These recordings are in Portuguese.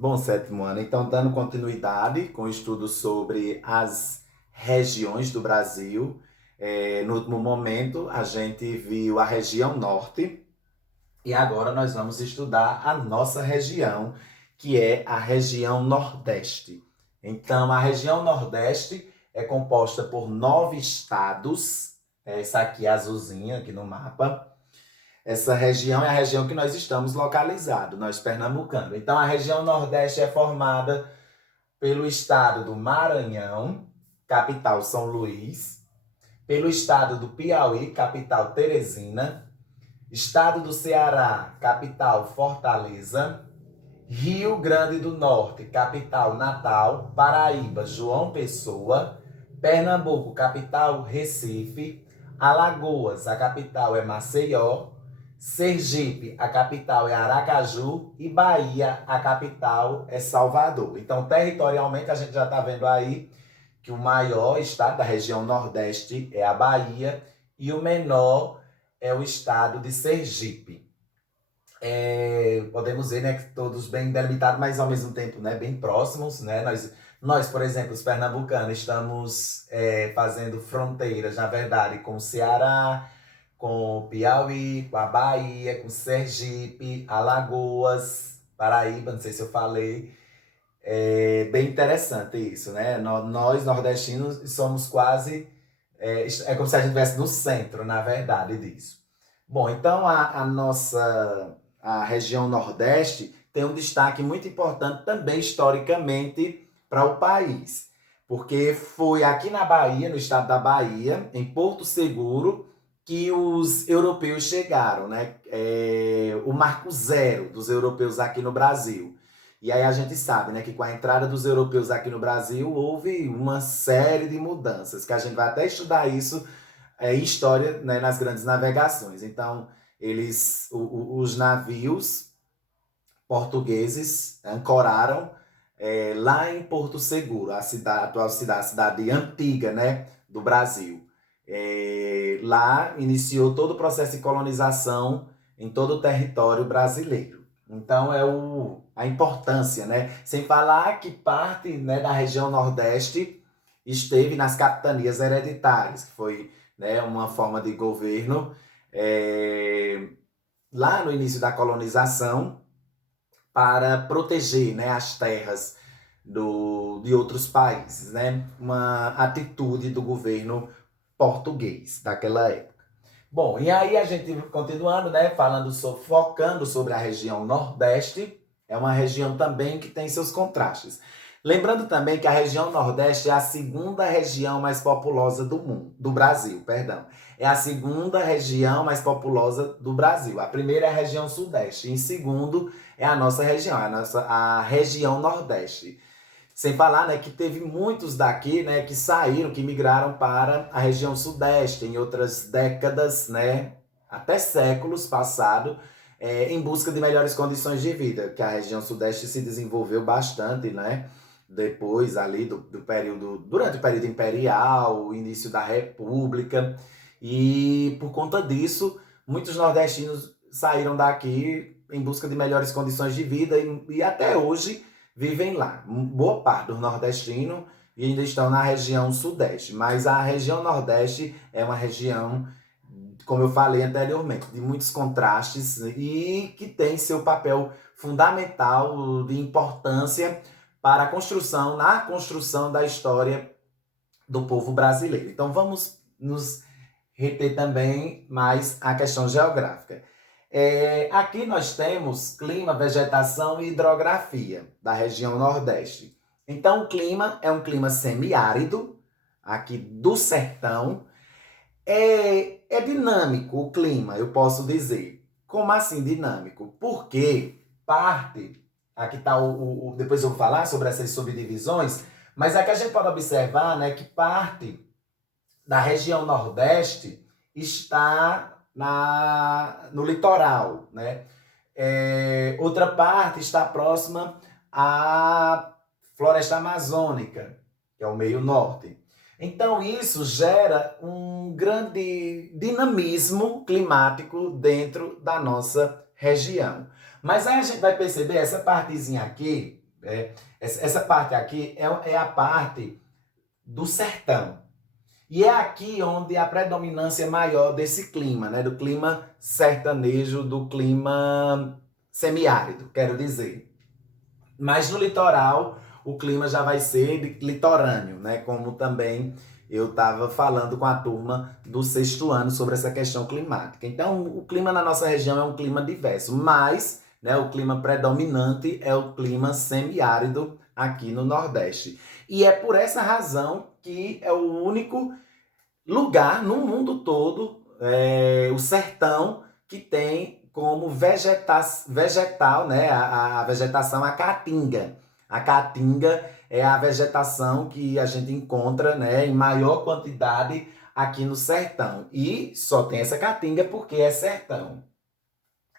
Bom, sétimo ano, então dando continuidade com o estudo sobre as regiões do Brasil. No último momento, a gente viu a região norte e agora nós vamos estudar a nossa região, que é a região nordeste. Então, a região nordeste é composta por 9 estados, essa aqui é azulzinha aqui no mapa. Essa região é a região que nós estamos localizados, nós pernambucanos. Então, a região Nordeste é formada pelo estado do Maranhão, capital São Luís, pelo estado do Piauí, capital Teresina, estado do Ceará, capital Fortaleza, Rio Grande do Norte, capital Natal, Paraíba, João Pessoa, Pernambuco, capital Recife, Alagoas, a capital é Maceió, Sergipe, a capital é Aracaju e Bahia, a capital é Salvador. Então, territorialmente, a gente já está vendo aí que o maior estado da região Nordeste é a Bahia e o menor é o estado de Sergipe. Podemos ver, né, que todos bem delimitados, mas ao mesmo tempo, né, bem próximos, né? Nós, por exemplo, os pernambucanos, estamos fazendo fronteiras, na verdade, com o Ceará, com o Piauí, com a Bahia, com Sergipe, Alagoas, Paraíba, não sei se eu falei. É bem interessante isso, né? Nós nordestinos, somos quase. É como se a gente estivesse no centro, na verdade, disso. Bom, então a nossa a região Nordeste tem um destaque muito importante também historicamente para o país, porque foi aqui na Bahia, no estado da Bahia, em Porto Seguro, que os europeus chegaram, né? O marco zero dos europeus aqui no Brasil. E aí a gente sabe, né, que com a entrada dos europeus aqui no Brasil houve uma série de mudanças, que a gente vai até estudar isso em história, né, nas grandes navegações. Então, os navios portugueses ancoraram lá em Porto Seguro, a atual cidade, a cidade antiga, né, do Brasil. Lá iniciou todo o processo de colonização em todo o território brasileiro. Então a importância, né? Sem falar que parte, né, da região Nordeste esteve nas capitanias hereditárias, que foi, né, uma forma de governo lá no início da colonização para proteger, né, as terras de outros países, né? Uma atitude do governo português daquela época. Bom, e aí a gente continuando, né, focando sobre a região Nordeste, é uma região também que tem seus contrastes. Lembrando também que a região Nordeste é a segunda região mais populosa do Brasil, perdão. É a segunda região mais populosa do Brasil. A primeira é a região Sudeste, e em segundo é a nossa região, a região Nordeste. Sem falar, né, que teve muitos daqui, né, que saíram, que migraram para a região Sudeste em outras décadas, né, até séculos passados, em busca de melhores condições de vida, que a região Sudeste se desenvolveu bastante, né, depois ali durante o período imperial, o início da República, e por conta disso, muitos nordestinos saíram daqui em busca de melhores condições de vida e até hoje vivem lá. Boa parte dos nordestinos ainda estão na região sudeste, mas a região nordeste é uma região, como eu falei anteriormente, de muitos contrastes e que tem seu papel fundamental de importância para na construção da história do povo brasileiro. Então vamos nos reter também mais a questão geográfica. Aqui nós temos clima, vegetação e hidrografia da região Nordeste. Então, o clima é um clima semiárido, aqui do sertão. É dinâmico o clima, eu posso dizer. Como assim dinâmico? Porque aqui está depois eu vou falar sobre essas subdivisões, mas aqui a gente pode observar, né, que parte da região Nordeste está no litoral, né? Outra parte está próxima à floresta amazônica, que é o meio norte. Então, isso gera um grande dinamismo climático dentro da nossa região. Mas aí a gente vai perceber essa partezinha aqui, Essa parte aqui é a parte do sertão. E é aqui onde a predominância maior desse clima, né? Do clima sertanejo, do clima semiárido, quero dizer. Mas no litoral, o clima já vai ser litorâneo, né? Como também eu estava falando com a turma do sexto ano sobre essa questão climática. Então, o clima na nossa região é um clima diverso, mas, né, o clima predominante é o clima semiárido aqui no Nordeste. E é por essa razão que é o único lugar no mundo todo, o sertão, que tem como vegetal, né, a vegetação a caatinga. A caatinga é a vegetação que a gente encontra, né, em maior quantidade aqui no sertão. E só tem essa caatinga porque é sertão.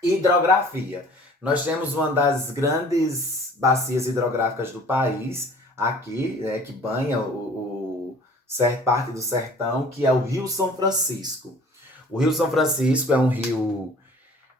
Hidrografia. Nós temos uma das grandes bacias hidrográficas do país, aqui, né, que banha parte do sertão, que é o Rio São Francisco. O Rio São Francisco é um rio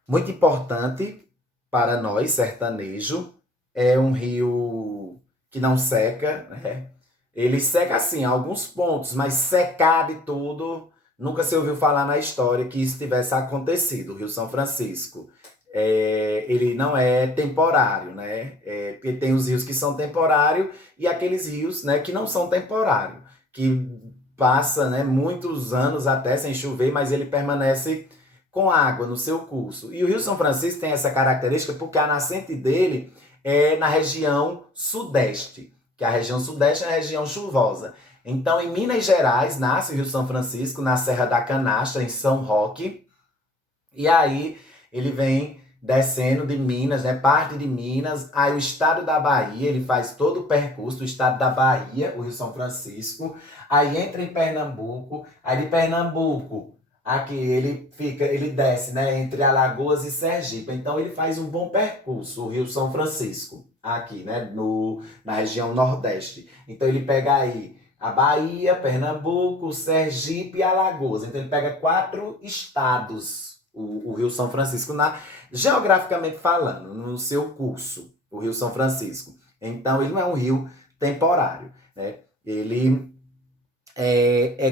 muito importante para nós, sertanejo. É um rio que não seca, né? Ele seca assim, alguns pontos, mas secar de tudo, nunca se ouviu falar na história que isso tivesse acontecido. O Rio São Francisco, ele não é temporário, né? Porque tem os rios que são temporários e aqueles rios, né, que não são temporários, que passa, né, muitos anos até sem chover, mas ele permanece com água no seu curso. E o Rio São Francisco tem essa característica porque a nascente dele é na região sudeste, que a região sudeste é a região chuvosa. Então, em Minas Gerais, nasce o Rio São Francisco, na Serra da Canastra, em São Roque, e aí ele vem descendo de Minas, né, parte de Minas, aí o estado da Bahia, ele faz todo o percurso do estado da Bahia, o Rio São Francisco, aí entra em Pernambuco, aí de Pernambuco, aqui ele desce, né, entre Alagoas e Sergipe, então ele faz um bom percurso, o Rio São Francisco, aqui, né, na região Nordeste. Então ele pega aí a Bahia, Pernambuco, Sergipe e Alagoas, então ele pega 4 estados, o Rio São Francisco, geograficamente falando, no seu curso, o Rio São Francisco. Então, ele não é um rio temporário, né? Ele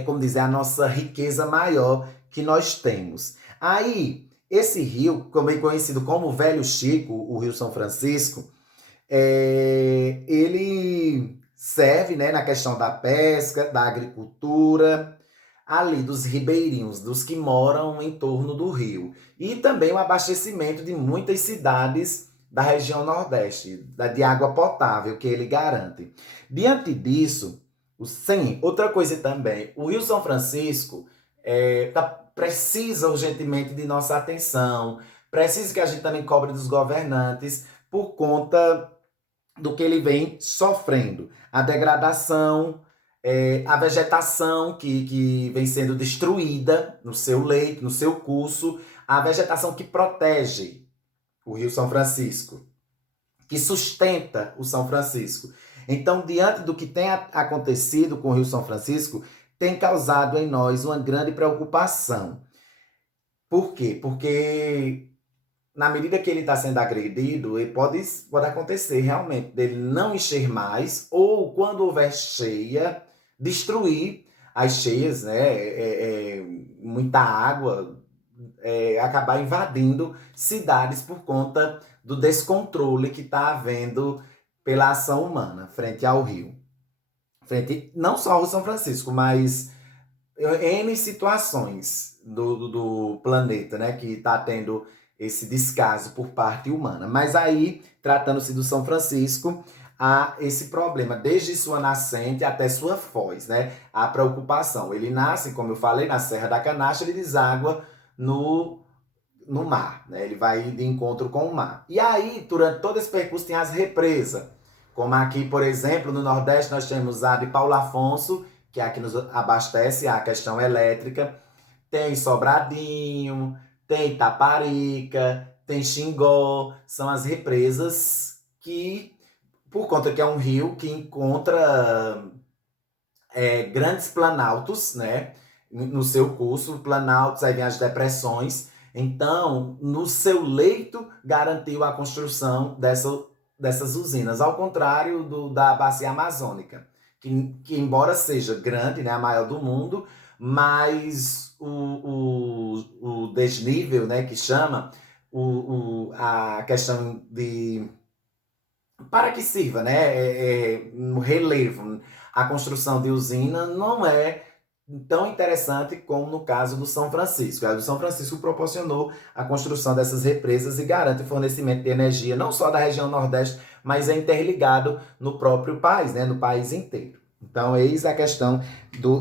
como dizer, a nossa riqueza maior que nós temos. Aí, esse rio, também conhecido como Velho Chico, o Rio São Francisco, ele serve, né, na questão da pesca, da agricultura, ali dos ribeirinhos, dos que moram em torno do rio. E também o abastecimento de muitas cidades da região Nordeste, de água potável que ele garante. Diante disso, sim, outra coisa também, o Rio São Francisco precisa urgentemente de nossa atenção, precisa que a gente também cobre dos governantes por conta do que ele vem sofrendo. A degradação, a vegetação que vem sendo destruída no seu leito, no seu curso, a vegetação que protege o Rio São Francisco, que sustenta o São Francisco. Então, diante do que tem acontecido com o Rio São Francisco, tem causado em nós uma grande preocupação. Por quê? Porque na medida que ele está sendo agredido, pode acontecer realmente dele não encher mais, ou quando houver cheia, destruir as cheias, né? Muita água, acabar invadindo cidades por conta do descontrole que está havendo pela ação humana frente ao rio. Frente não só ao São Francisco, mas N situações do planeta, né, que está tendo esse descaso por parte humana. Mas aí, tratando-se do São Francisco, há esse problema, desde sua nascente até sua foz, né? A preocupação. Ele nasce, como eu falei, na Serra da Canastra, ele deságua no mar, né? Ele vai de encontro com o mar. E aí, durante todo esse percurso, tem as represas. Como aqui, por exemplo, no Nordeste, nós temos a de Paulo Afonso, que é a que nos abastece a questão elétrica. Tem Sobradinho, tem Itaparica, tem Xingó. São as represas que, por conta que é um rio que encontra grandes planaltos, né, no seu curso, planaltos, aí vem as depressões. Então, no seu leito, garantiu a construção dessas usinas, ao contrário da bacia amazônica, que embora seja grande, né, a maior do mundo, mas o desnível, né, que chama, a questão de para que sirva, né? No relevo, a construção de usina não é tão interessante como no caso do São Francisco. O São Francisco proporcionou a construção dessas represas e garante o fornecimento de energia não só da região Nordeste, mas é interligado no próprio país, né? No país inteiro. Então, eis a questão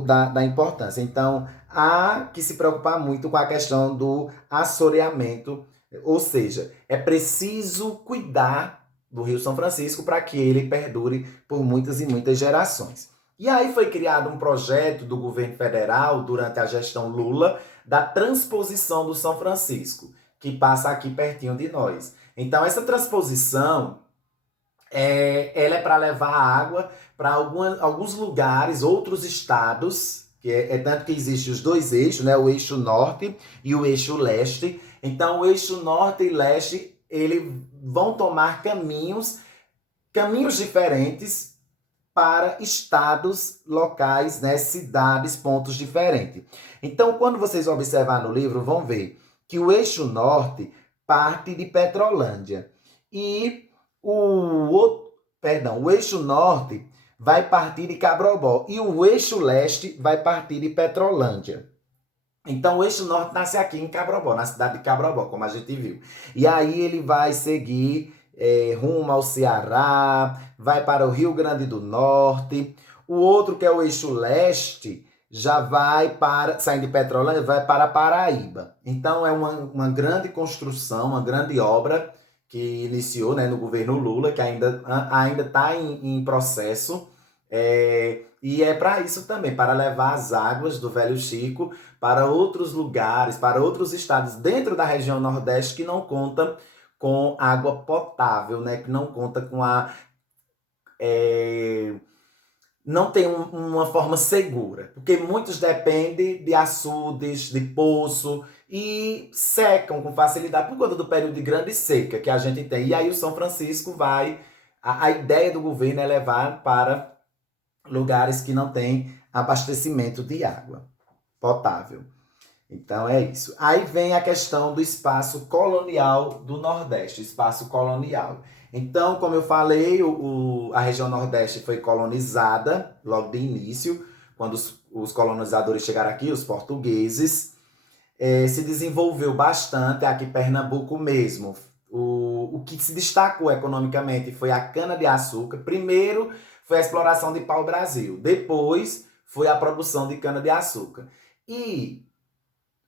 da importância. Então, há que se preocupar muito com a questão do assoreamento, ou seja, é preciso cuidar do Rio São Francisco para que ele perdure por muitas e muitas gerações. E aí foi criado um projeto do governo federal, durante a gestão Lula, da transposição do São Francisco, que passa aqui pertinho de nós. Então, essa transposição, ela é para levar água para alguns lugares, outros estados, que tanto que existe os dois eixos, né, o eixo norte e o eixo leste. Então, o eixo norte e leste, eles vão tomar caminhos diferentes para estados locais, né, cidades, pontos diferentes. Então, quando vocês observar no livro, vão ver que o eixo norte parte de Petrolândia e o eixo norte vai partir de Cabrobó e o eixo leste vai partir de Petrolândia. Então, o eixo norte nasce aqui em Cabrobó, na cidade de Cabrobó, como a gente viu. E aí ele vai seguir rumo ao Ceará, vai para o Rio Grande do Norte. O outro, que é o eixo leste, já vai para, saindo de Petrolândia, vai para Paraíba. Então, é uma grande construção, uma grande obra que iniciou, né, no governo Lula, que ainda está em processo. E é para isso também, para levar as águas do Velho Chico para outros lugares, para outros estados dentro da região Nordeste que não contam com água potável, né? Que não conta com não tem uma forma segura, porque muitos dependem de açudes, de poço e secam com facilidade por conta do período de grande seca que a gente tem. E aí o São Francisco vai, a ideia do governo é levar para lugares que não têm abastecimento de água potável. Então é isso. Aí vem a questão do espaço colonial do Nordeste, espaço colonial. Então, como eu falei, a região Nordeste foi colonizada logo de início, quando os colonizadores chegaram aqui, os portugueses. Se desenvolveu bastante aqui em Pernambuco mesmo. O que se destacou economicamente foi a cana-de-açúcar. Primeiro foi a exploração de pau-brasil, depois foi a produção de cana-de-açúcar. E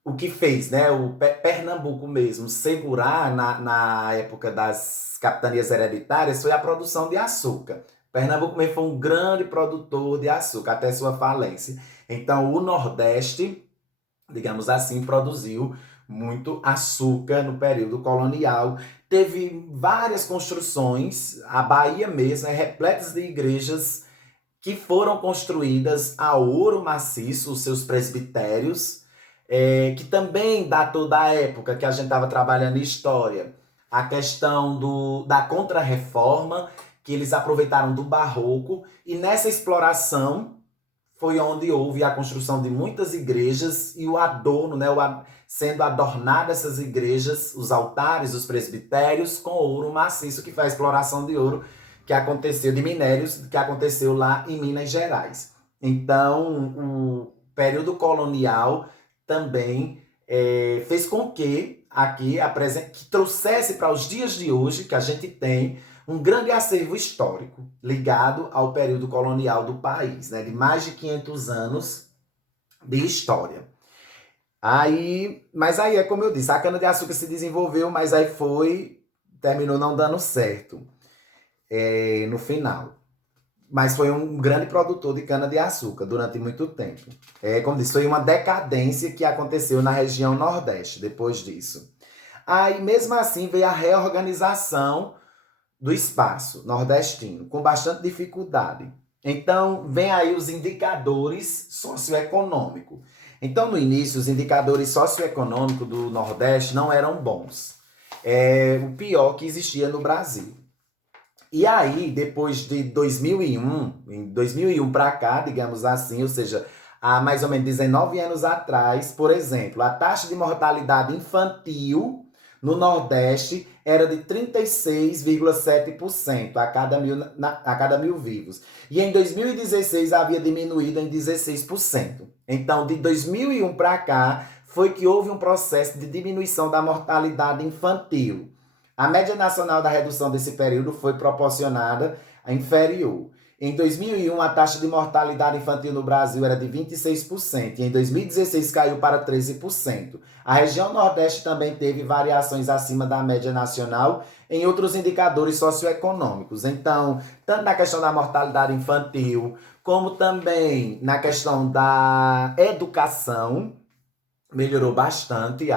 o que fez, né, o Pernambuco mesmo segurar na época das capitanias hereditárias foi a produção de açúcar. Pernambuco mesmo foi um grande produtor de açúcar até sua falência. Então o Nordeste, digamos assim, produziu muito açúcar no período colonial. Teve várias construções, a Bahia mesmo é repleta de igrejas que foram construídas a ouro maciço, os seus presbitérios, que também datou da época que a gente estava trabalhando em história. A questão da Contra-Reforma, que eles aproveitaram do Barroco, e nessa exploração foi onde houve a construção de muitas igrejas e o adorno, né, sendo adornadas essas igrejas, os altares, os presbitérios, com ouro maciço, que foi a exploração de ouro que aconteceu, de minérios, que aconteceu lá em Minas Gerais. Então, o período colonial também fez com que aqui que trouxesse para os dias de hoje, que a gente tem um grande acervo histórico ligado ao período colonial do país, né, de mais de 500 anos de história. Mas aí é como eu disse, a cana-de-açúcar se desenvolveu, mas aí terminou não dando certo no final. Mas foi um grande produtor de cana-de-açúcar durante muito tempo. Como disse, foi uma decadência que aconteceu na região Nordeste depois disso. Aí, mesmo assim, veio a reorganização do espaço nordestino, com bastante dificuldade. Então, vem aí os indicadores socioeconômicos. Então, no início, os indicadores socioeconômicos do Nordeste não eram bons. O pior que existia no Brasil. E aí, depois de 2001, em 2001 para cá, digamos assim, ou seja, há mais ou menos 19 anos atrás, por exemplo, a taxa de mortalidade infantil no Nordeste era de 36,7% a cada mil vivos. E em 2016 havia diminuído em 16%. Então, de 2001 para cá, foi que houve um processo de diminuição da mortalidade infantil. A média nacional da redução desse período foi proporcionada a inferior. Em 2001, a taxa de mortalidade infantil no Brasil era de 26% e em 2016 caiu para 13%. A região Nordeste também teve variações acima da média nacional em outros indicadores socioeconômicos. Então, tanto na questão da mortalidade infantil, como também na questão da educação, melhorou bastante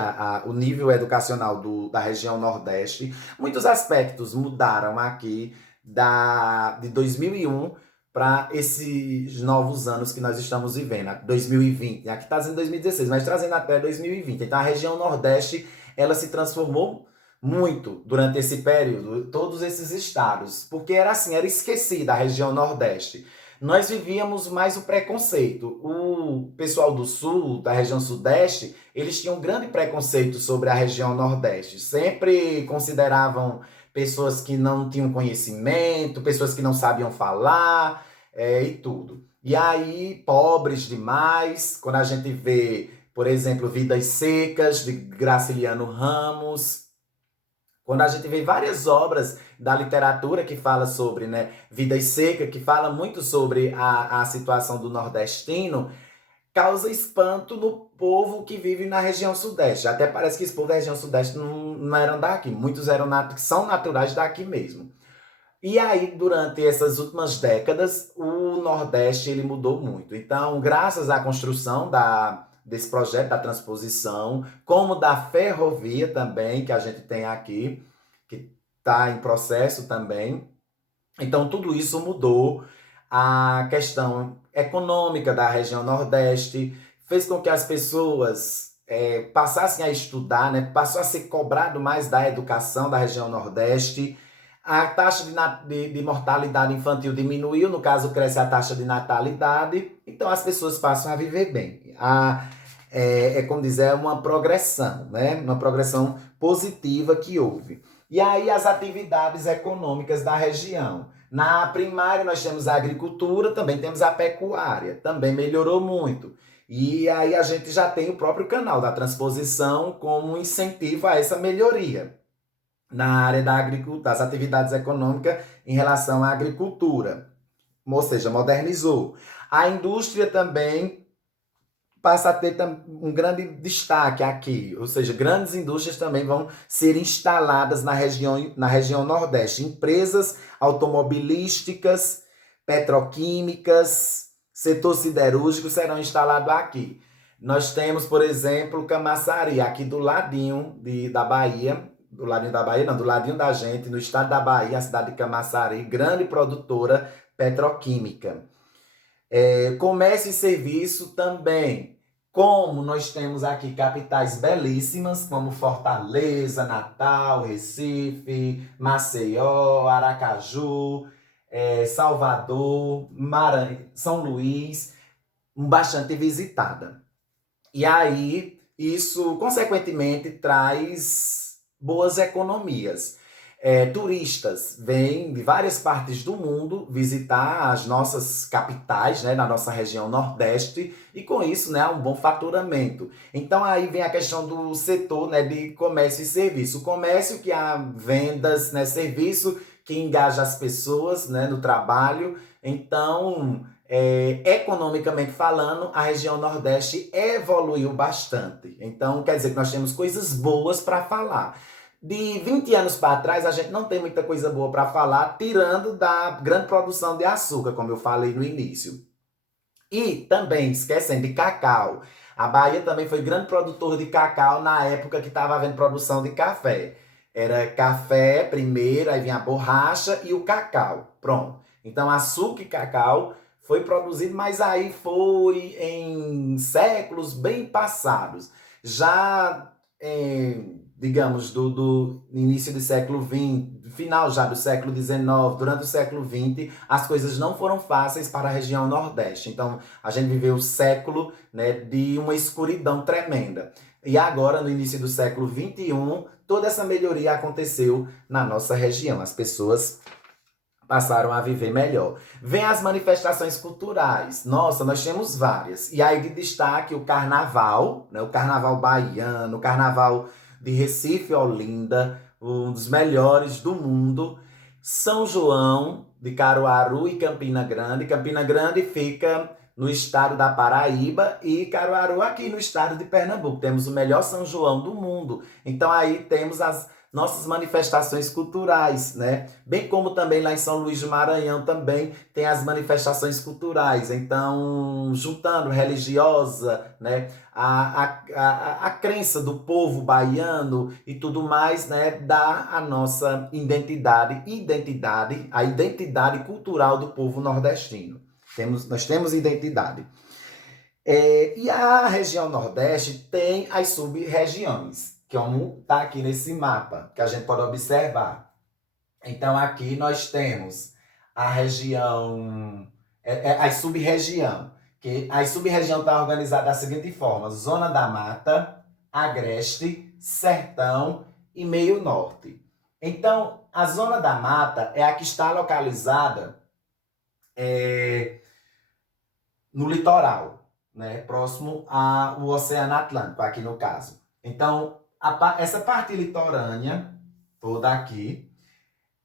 o nível educacional da região Nordeste. Muitos aspectos mudaram aqui de 2001 para esses novos anos que nós estamos vivendo, 2020. Aqui está dizendo 2016, mas trazendo até 2020. Então, a região Nordeste, ela se transformou muito durante esse período, todos esses estados, porque era assim, era esquecida a região Nordeste. Nós vivíamos mais o preconceito. O pessoal do Sul, da região Sudeste, eles tinham um grande preconceito sobre a região Nordeste. Sempre consideravam pessoas que não tinham conhecimento, pessoas que não sabiam falar, e tudo. E aí, pobres demais, quando a gente vê, por exemplo, Vidas Secas, de Graciliano Ramos, quando a gente vê várias obras da literatura que fala sobre, né, Vidas Secas, que fala muito sobre a situação do nordestino, causa espanto no povo que vive na região sudeste. Até parece que esse povo da região sudeste não eram daqui, muitos são naturais daqui mesmo. E aí, durante essas últimas décadas, o Nordeste ele mudou muito. Então, graças à construção desse projeto da transposição, como da ferrovia também, que a gente tem aqui, que está em processo também. Então, tudo isso mudou a questão econômica da região Nordeste, fez com que as pessoas passassem a estudar, né? Passou a ser cobrado mais da educação da região Nordeste. A taxa de mortalidade infantil diminuiu, no caso, cresce a taxa de natalidade, então as pessoas passam a viver bem. Como dizer, é uma progressão, né? Uma progressão positiva que houve. E aí as atividades econômicas da região. Na primária nós temos a agricultura, também temos a pecuária, também melhorou muito. E aí a gente já tem o próprio canal da transposição como um incentivo a essa melhoria na área das atividades econômicas em relação à agricultura, ou seja, modernizou. A indústria também passa a ter um grande destaque aqui, ou seja, grandes indústrias também vão ser instaladas na região Nordeste, empresas automobilísticas, petroquímicas, setor siderúrgico serão instalados aqui. Nós temos, por exemplo, Camaçari, aqui do ladinho da Bahia, do ladinho da Bahia, não, do ladinho da gente, no estado da Bahia, a cidade de Camaçari, grande produtora petroquímica. Comércio e serviço também. Como nós temos aqui capitais belíssimas, como Fortaleza, Natal, Recife, Maceió, Aracaju, Salvador, Maranhão, São Luís, bastante visitada. E aí, isso, consequentemente, traz boas economias. Turistas vêm de várias partes do mundo visitar as nossas capitais, né, na nossa região Nordeste, e com isso, né, há um bom faturamento. Então aí vem a questão do setor, né, de comércio e serviço. O comércio que há vendas, né, serviço que engaja as pessoas, né, no trabalho. Então, economicamente falando, a região Nordeste evoluiu bastante. Então, quer dizer que nós temos coisas boas para falar. De 20 anos para trás, a gente não tem muita coisa boa para falar, tirando da grande produção de açúcar, como eu falei no início. E também, esquecendo de cacau. A Bahia também foi grande produtor de cacau na época que estava havendo produção de café. Era café primeiro, aí vinha a borracha e o cacau. Pronto. Então, açúcar e cacau foi produzido, mas aí foi em séculos bem passados. Já digamos, do início do século XX, final já do século XIX, durante o século XX, as coisas não foram fáceis para a região Nordeste. Então, a gente viveu o século, né, de uma escuridão tremenda. E agora, no início do século XXI, toda essa melhoria aconteceu na nossa região. As pessoas passaram a viver melhor. Vem as manifestações culturais. Nossa, nós temos várias. E aí de destaque o carnaval, né? O carnaval baiano, o carnaval de Recife e Olinda, um dos melhores do mundo. São João de Caruaru e Campina Grande. Campina Grande fica no estado da Paraíba e Caruaru aqui no estado de Pernambuco. Temos o melhor São João do mundo. Então aí temos as nossas manifestações culturais, né? Bem como também lá em São Luís do Maranhão também tem as manifestações culturais. Então, juntando religiosa, né? A crença do povo baiano e tudo mais, né? Dá a nossa a identidade cultural do povo nordestino. Nós temos identidade. E a região Nordeste tem as sub-regiões, como está aqui nesse mapa, que a gente pode observar. Então, aqui nós temos a região, as sub-região, que a sub-região está organizada da seguinte forma: Zona da Mata, Agreste, Sertão e Meio Norte. Então, a Zona da Mata é a que está localizada no litoral, né, próximo ao Oceano Atlântico, aqui no caso. Então, essa parte litorânea, toda aqui,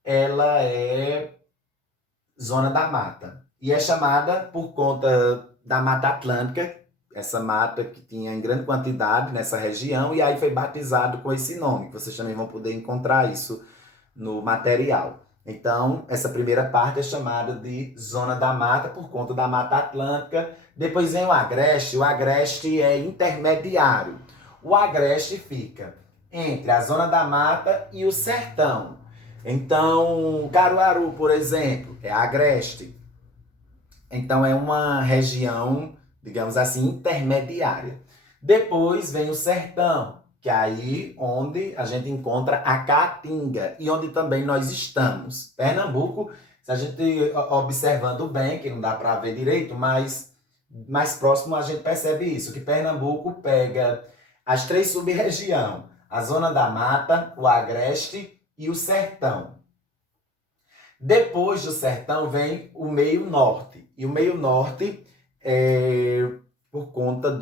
ela é Zona da Mata. E é chamada por conta da Mata Atlântica, essa mata que tinha em grande quantidade nessa região, e aí foi batizado com esse nome. Vocês também vão poder encontrar isso no material. Então, essa primeira parte é chamada de Zona da Mata por conta da Mata Atlântica. Depois vem o Agreste. O Agreste é intermediário. O Agreste fica entre a Zona da Mata e o Sertão. Então, Caruaru, por exemplo, é Agreste. Então, é uma região, digamos assim, intermediária. Depois vem o Sertão, que é aí onde a gente encontra a Caatinga e onde também nós estamos. Pernambuco, se a gente observando bem, que não dá para ver direito, mas mais próximo a gente percebe isso, que Pernambuco pega as três sub-regiões, a Zona da Mata, o Agreste e o Sertão. Depois do Sertão vem o Meio Norte, e o Meio Norte é por conta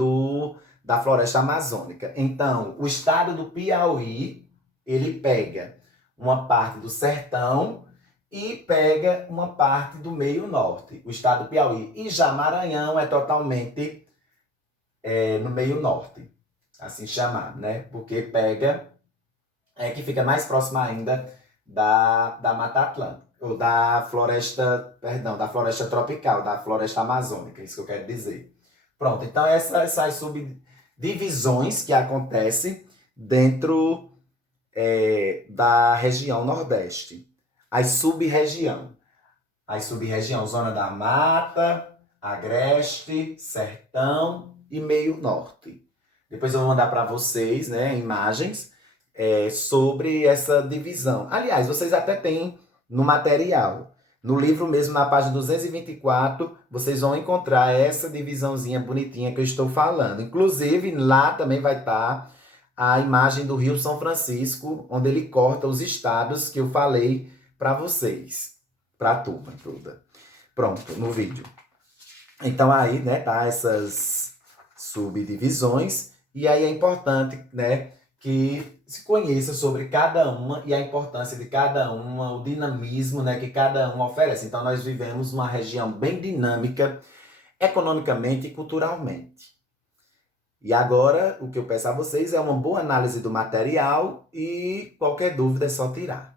da floresta amazônica. Então, o estado do Piauí, ele pega uma parte do sertão e pega uma parte do meio norte, o estado do Piauí. E já Maranhão é totalmente no meio norte, assim chamado, né? Porque pega, que fica mais próximo ainda da Mata Atlântica, ou da floresta tropical, da floresta amazônica, isso que eu quero dizer. Pronto, então essas subdivisões que acontecem dentro da região Nordeste. As sub-região, Zona da Mata, Agreste, Sertão e Meio Norte. Depois eu vou mandar para vocês, né, imagens sobre essa divisão. Aliás, vocês até têm no material. No livro mesmo, na página 224, vocês vão encontrar essa divisãozinha bonitinha que eu estou falando. Inclusive, lá também vai estar a imagem do Rio São Francisco, onde ele corta os estados que eu falei para vocês, para a turma toda. Pronto, no vídeo. Então aí, né, tá essas subdivisões, e aí é importante, né, que se conheça sobre cada uma e a importância de cada uma, o dinamismo, né, que cada uma oferece. Então, nós vivemos uma região bem dinâmica, economicamente e culturalmente. E agora, o que eu peço a vocês é uma boa análise do material e qualquer dúvida é só tirar.